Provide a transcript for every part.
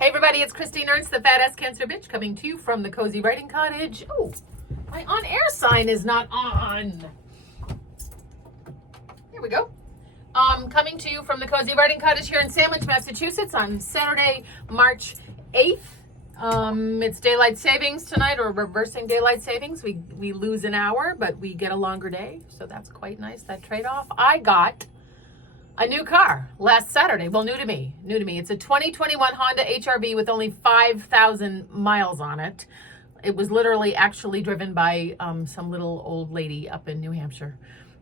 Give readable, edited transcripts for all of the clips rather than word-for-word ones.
Hey everybody, it's Christine Ernst, the Fat Ass Cancer Bitch, coming to you from the Cozy Writing Cottage. Oh, my on-air sign is not on. Here we go. Coming to you from the Cozy Writing Cottage here in Sandwich, Massachusetts on Saturday, March 8th. It's daylight savings tonight, or reversing daylight savings. We lose an hour, but we get a longer day, so that's quite nice, that trade-off. I got a new car last Saturday. Well, new to me. It's a 2021 Honda HR-V with only 5,000 miles on it. It was literally actually driven by some little old lady up in New Hampshire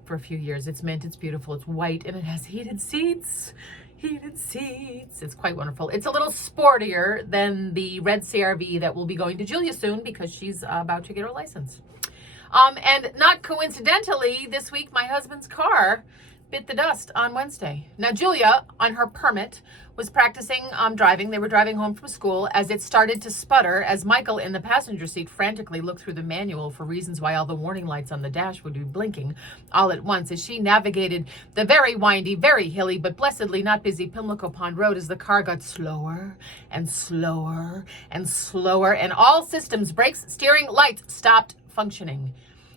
for a few years. It's mint, it's beautiful, it's white, and it has heated seats. It's quite wonderful. It's a little sportier than the red CR-V that will be going to Julia soon because she's about to get her license. And not coincidentally, this week my husband's car bit the dust on Wednesday. Now, Julia, on her permit, was practicing driving. They were driving home from school as it started to sputter as Michael in the passenger seat frantically looked through the manual for reasons why all the warning lights on the dash would be blinking all at once as she navigated the very windy, very hilly, but blessedly not busy Pimlico Pond Road as the car got slower and slower and slower, and all systems, brakes, steering, lights stopped functioning.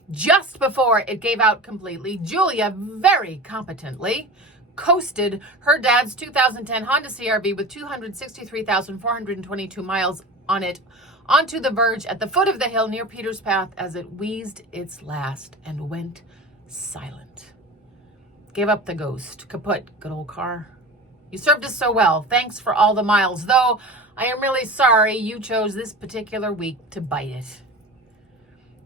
Just before it gave out completely, Julia very competently coasted her dad's 2010 Honda CR-V with 263,422 miles on it onto the verge at the foot of the hill near Peter's Path as it wheezed its last and went silent. Gave up the ghost. Kaput. Good old car. You served us so well. Thanks for all the miles, though I am really sorry you chose this particular week to bite it.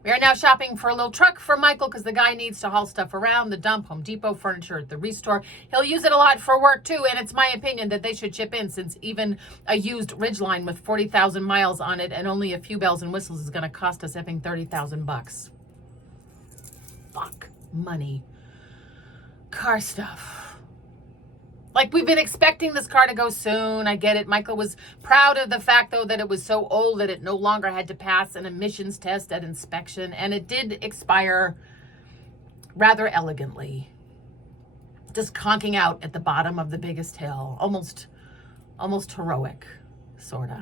We are now shopping for a little truck for Michael because the guy needs to haul stuff around the dump, Home Depot, furniture at the restore. He'll use it a lot for work too, and it's my opinion that they should chip in since even a used Ridgeline with 40,000 miles on it and only a few bells and whistles is going to cost us effing $30,000. Fuck money. Car stuff. Like, we've been expecting this car to go soon. I get it. Michael was proud of the fact, though, that it was so old that it no longer had to pass an emissions test at inspection. And it did expire rather elegantly. Just conking out at the bottom of the biggest hill. Almost heroic, sort of.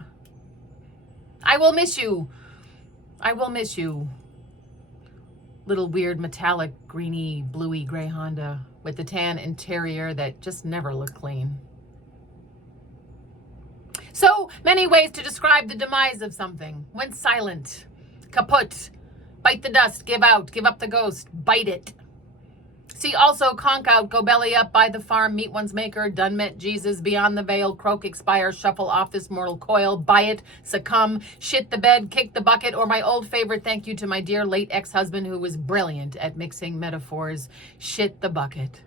I will miss you. Little weird metallic, greeny, bluey, gray Honda with the tan interior that just never looked clean. So many ways to describe the demise of something. Went silent, kaput, bite the dust, give out, give up the ghost, bite it. See also conk out, go belly up, by the farm, meet one's maker, done met Jesus, beyond the veil, croak, expire, shuffle off this mortal coil, buy it, succumb, shit the bed, kick the bucket, or my old favorite thank you to my dear late ex-husband who was brilliant at mixing metaphors, shit the bucket.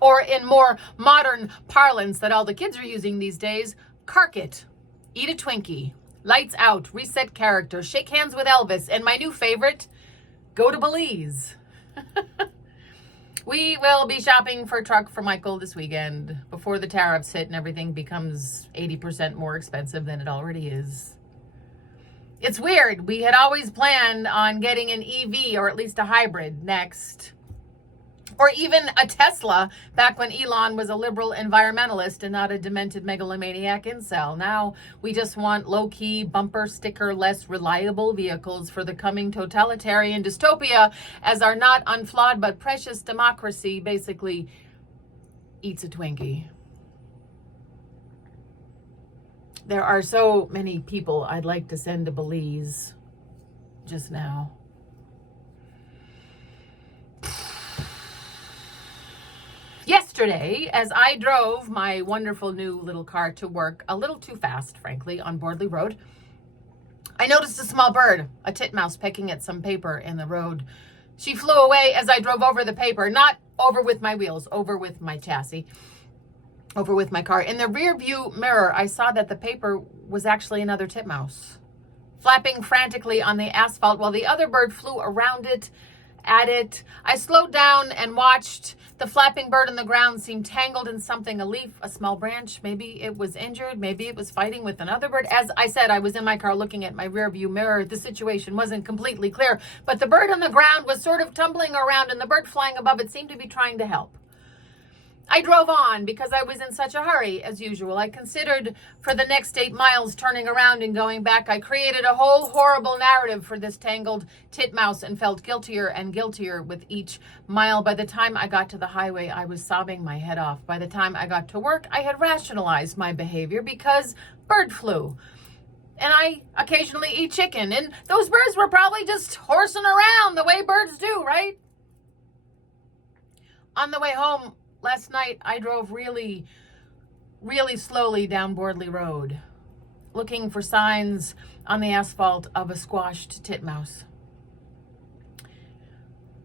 Or in more modern parlance that all the kids are using these days, cark it, eat a Twinkie, lights out, reset character, shake hands with Elvis, and my new favorite, go to Belize. We will be shopping for a truck for Michael this weekend before the tariffs hit and everything becomes 80% more expensive than it already is. It's weird. We had always planned on getting an EV or at least a hybrid next. Or even a Tesla back when Elon was a liberal environmentalist and not a demented megalomaniac incel. Now we just want low-key, bumper sticker, less reliable vehicles for the coming totalitarian dystopia as our not unflawed but precious democracy basically eats a Twinkie. There are so many people I'd like to send to Belize just now. Yesterday, as I drove my wonderful new little car to work, a little too fast, frankly, on Bordley Road, I noticed a small bird, a titmouse, pecking at some paper in the road. She flew away as I drove over the paper, not over with my wheels, over with my chassis, over with my car. In the rear view mirror, I saw that the paper was actually another titmouse, flapping frantically on the asphalt while the other bird flew around it, at it. I slowed down and watched. The flapping bird on the ground seemed tangled in something, a leaf, a small branch. Maybe it was injured. Maybe it was fighting with another bird. As I said, I was in my car looking at my rear view mirror. The situation wasn't completely clear, but the bird on the ground was sort of tumbling around and the bird flying above it seemed to be trying to help. I drove on because I was in such a hurry, as usual. I considered for the next 8 miles turning around and going back. I created a whole horrible narrative for this tangled titmouse and felt guiltier and guiltier with each mile. By the time I got to the highway, I was sobbing my head off. By the time I got to work, I had rationalized my behavior because bird flu. And I occasionally eat chicken. And those birds were probably just horsing around the way birds do, right? On the way home last night, I drove really, really slowly down Bordley Road, looking for signs on the asphalt of a squashed titmouse.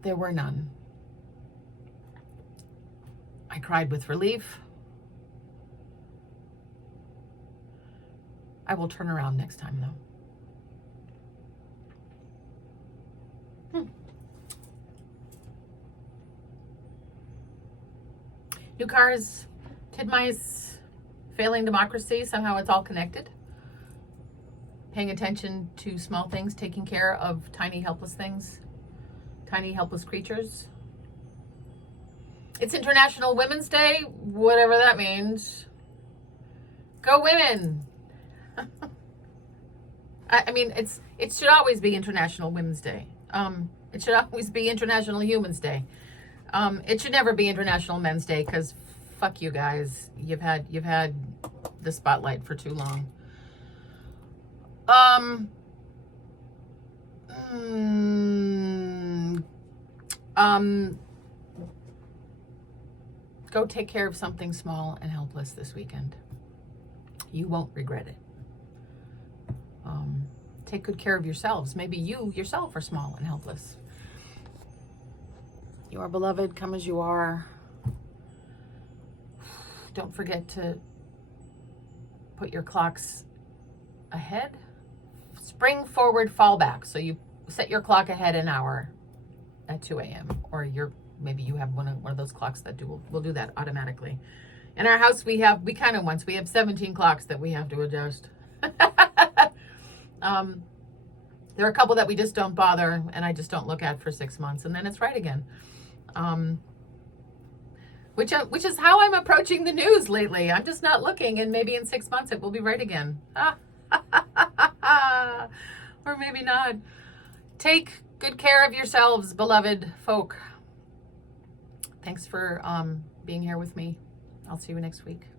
There were none. I cried with relief. I will turn around next time, though. New cars, titmice, failing democracy, somehow it's all connected. Paying attention to small things, taking care of tiny helpless things, tiny helpless creatures. It's International Women's Day, whatever that means. Go women! I mean, it should always be International Women's Day. It should always be International Humans Day. It should never be International Men's Day because fuck you guys. You've had the spotlight for too long. Go take care of something small and helpless this weekend. You won't regret it. Take good care of yourselves. Maybe you yourself are small and helpless. You are beloved, come as you are. Don't forget to put your clocks ahead. Spring forward, fall back. So you set your clock ahead an hour at 2 a.m. Or maybe you have one of those clocks that will do that automatically. In our house, we have 17 clocks that we have to adjust. There are a couple that we just don't bother and I just don't look at for 6 months and then it's right again. Which is how I'm approaching the news lately. I'm just not looking and maybe in 6 months it will be right again. Or maybe not. Take good care of yourselves, beloved folk. Thanks for being here with me. I'll see you next week.